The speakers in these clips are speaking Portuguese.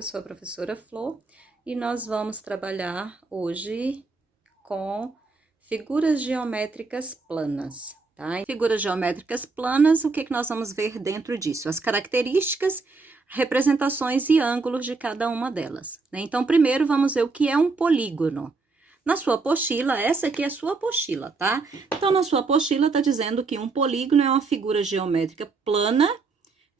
Eu sou a professora Flor e nós vamos trabalhar hoje com figuras geométricas planas, tá? Em figuras geométricas planas, o que nós vamos ver dentro disso? As características, representações e ângulos de cada uma delas, né? Então, primeiro vamos ver o que é um polígono. Na sua apostila, essa aqui é a sua apostila, tá? Então, na sua apostila está dizendo que um polígono é uma figura geométrica plana,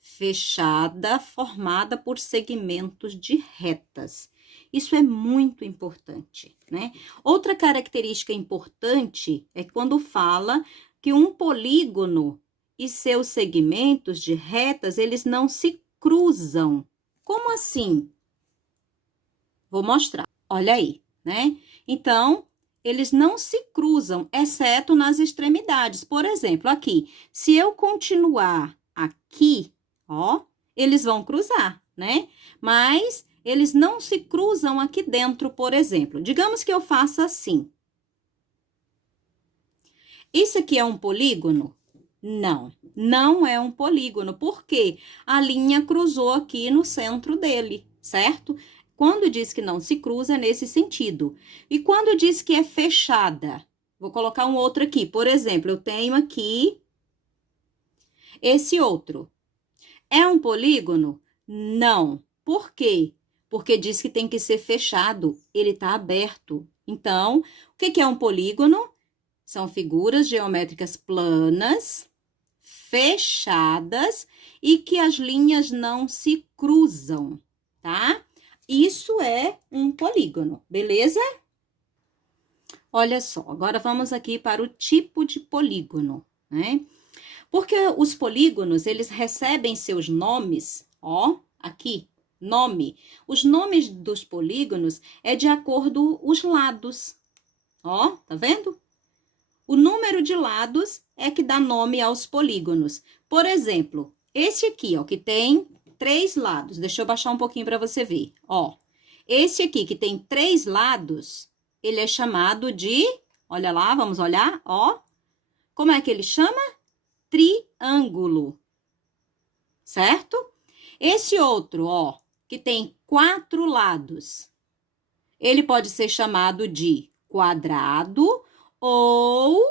fechada, formada por segmentos de retas. Isso é muito importante, né? Outra característica importante é quando fala que um polígono e seus segmentos de retas, eles não se cruzam. Como assim? Vou mostrar. Olha aí, né? Então, eles não se cruzam, exceto nas extremidades. Por exemplo, aqui, se eu continuar aqui, ó, eles vão cruzar, né? Mas eles não se cruzam aqui dentro, por exemplo. Digamos que eu faça assim. Isso aqui é um polígono? Não, não é um polígono, porque a linha cruzou aqui no centro dele, certo? Quando diz que não se cruza, é nesse sentido. E quando diz que é fechada? Vou colocar um outro aqui. Por exemplo, eu tenho aqui esse outro. É um polígono? Não. Por quê? Porque diz que tem que ser fechado. Ele está aberto. Então, o que é um polígono? São figuras geométricas planas, fechadas e que as linhas não se cruzam, tá? Isso é um polígono, beleza? Olha só, agora vamos aqui para o tipo de polígono, né? Porque os polígonos, eles recebem seus nomes, ó, aqui, nome. Os nomes dos polígonos é de acordo os lados, ó, tá vendo? O número de lados é que dá nome aos polígonos. Por exemplo, esse aqui, ó, que tem 3 lados. Deixa eu baixar um pouquinho para você ver, ó. Esse aqui que tem 3 lados, ele é chamado de, olha lá, vamos olhar, ó. Como é que ele chama? Triângulo, certo? Esse outro, ó, que tem 4 lados, ele pode ser chamado de quadrado ou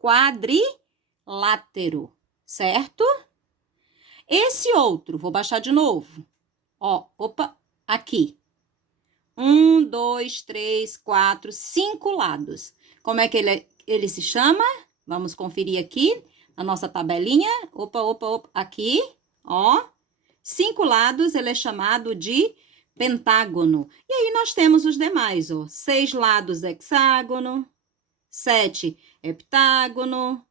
quadrilátero, certo? Esse outro, vou baixar de novo, ó, opa, aqui. 1, 2, 3, 4, 5 lados. Como é que ele se chama? Vamos conferir aqui na nossa tabelinha. Opa, opa, opa, aqui, ó. 5 lados, ele é chamado de pentágono. E aí, nós temos os demais, ó. 6 lados, hexágono. 7, heptágono.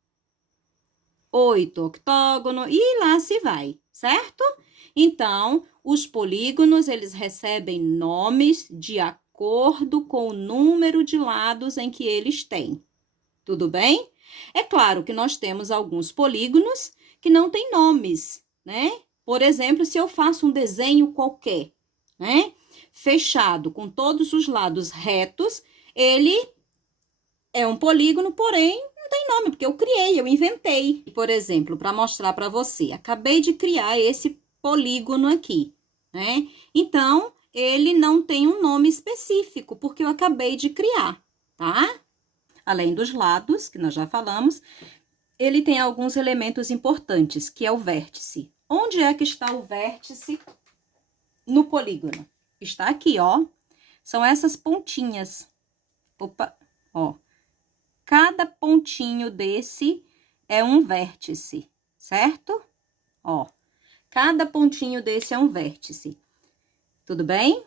8, octógono. E lá se vai, certo? Então, os polígonos, eles recebem nomes de acordo com o número de lados em que eles têm. Tudo bem? É claro que nós temos alguns polígonos que não têm nomes, né? Por exemplo, se eu faço um desenho qualquer, né? Fechado, com todos os lados retos, ele é um polígono, porém, não tem nome, porque eu criei, eu inventei. Por exemplo, para mostrar para você, acabei de criar esse polígono aqui, né? Então, ele não tem um nome específico, porque eu acabei de criar, tá? Além dos lados, que nós já falamos, ele tem alguns elementos importantes, que é o vértice. Onde é que está o vértice no polígono? Está aqui, ó. São essas pontinhas. Opa, ó. Cada pontinho desse é um vértice, certo? Ó. Cada pontinho desse é um vértice. Tudo bem?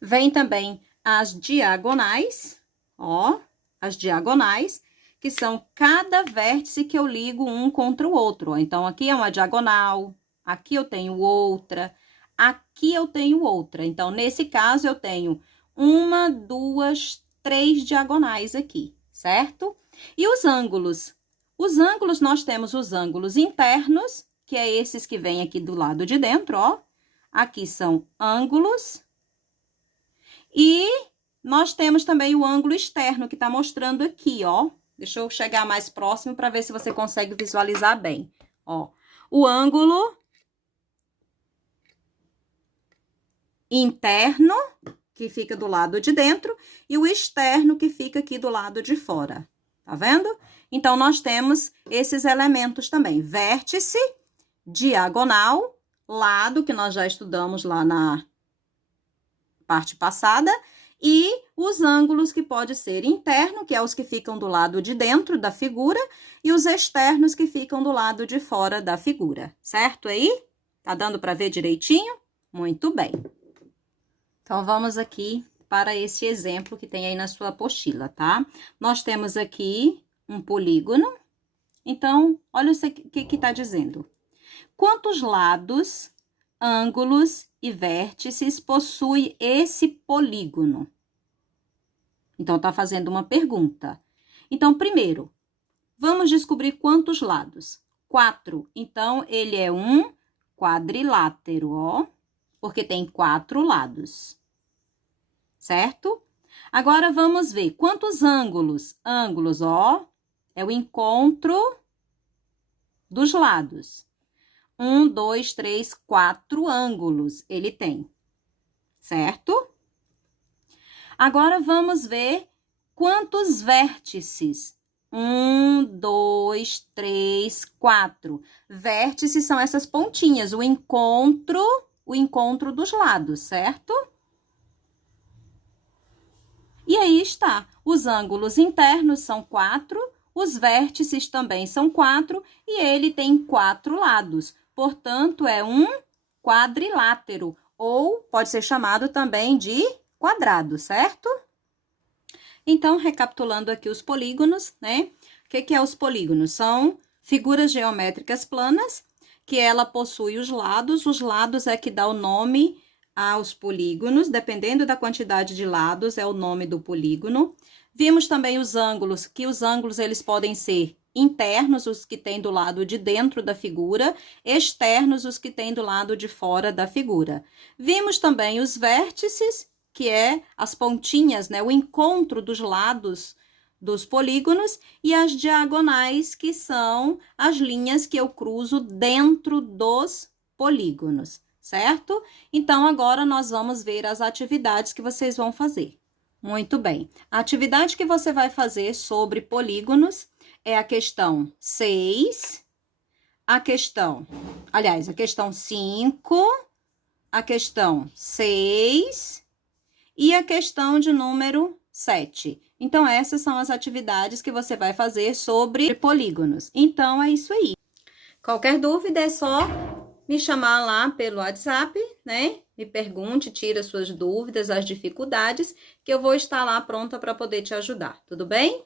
Vem também as diagonais, ó, as diagonais, que são cada vértice que eu ligo um contra o outro. Ó. Então, aqui é uma diagonal, aqui eu tenho outra, aqui eu tenho outra. Então, nesse caso, eu tenho 1, 2, 3 diagonais aqui, certo? E os ângulos? Os ângulos, nós temos os ângulos internos, que é esses que vêm aqui do lado de dentro, ó. Aqui são ângulos. E nós temos também o ângulo externo, que tá mostrando aqui, ó. Deixa eu chegar mais próximo para ver se você consegue visualizar bem, ó. O ângulo interno, que fica do lado de dentro, e o externo, que fica aqui do lado de fora. Tá vendo? Então, nós temos esses elementos também. Vértice, diagonal, lado, que nós já estudamos lá na parte passada, e os ângulos, que pode ser interno, que é os que ficam do lado de dentro da figura, e os externos, que ficam do lado de fora da figura. Certo aí? Tá dando para ver direitinho? Muito bem. Então, vamos aqui para esse exemplo que tem aí na sua apostila, tá? Nós temos aqui um polígono. Então, olha o que tá dizendo. Quantos lados, ângulos e vértices possui esse polígono? Então, tá fazendo uma pergunta. Então, primeiro, vamos descobrir quantos lados. 4. Então, ele é um quadrilátero, ó, porque tem 4 lados. Certo? Agora, vamos ver quantos ângulos. Ângulos, ó, é o encontro dos lados. 1, 2, 3, 4 ângulos ele tem. Certo? Agora, vamos ver quantos vértices. 1, 2, 3, 4. Vértices são essas pontinhas, o encontro dos lados, certo? E aí está, os ângulos internos são 4, os vértices também são 4, e ele tem 4 lados. Portanto, é um quadrilátero, ou pode ser chamado também de quadrado, certo? Então, recapitulando aqui os polígonos, né? O que é os polígonos? São figuras geométricas planas, que ela possui os lados é que dá o nome aos polígonos, dependendo da quantidade de lados, é o nome do polígono. Vimos também os ângulos, que os ângulos eles podem ser internos, os que tem do lado de dentro da figura, externos, os que tem do lado de fora da figura. Vimos também os vértices, que é as pontinhas, né, o encontro dos lados dos polígonos, e as diagonais, que são as linhas que eu cruzo dentro dos polígonos, certo? Então, agora nós vamos ver as atividades que vocês vão fazer. Muito bem. A atividade que você vai fazer sobre polígonos é a questão 6, a questão 5, a questão 6 e a questão de número 7. Então, essas são as atividades que você vai fazer sobre polígonos. Então, é isso aí. Qualquer dúvida é só me chamar lá pelo WhatsApp, né? Me pergunte, tira suas dúvidas, as dificuldades, que eu vou estar lá pronta para poder te ajudar. Tudo bem?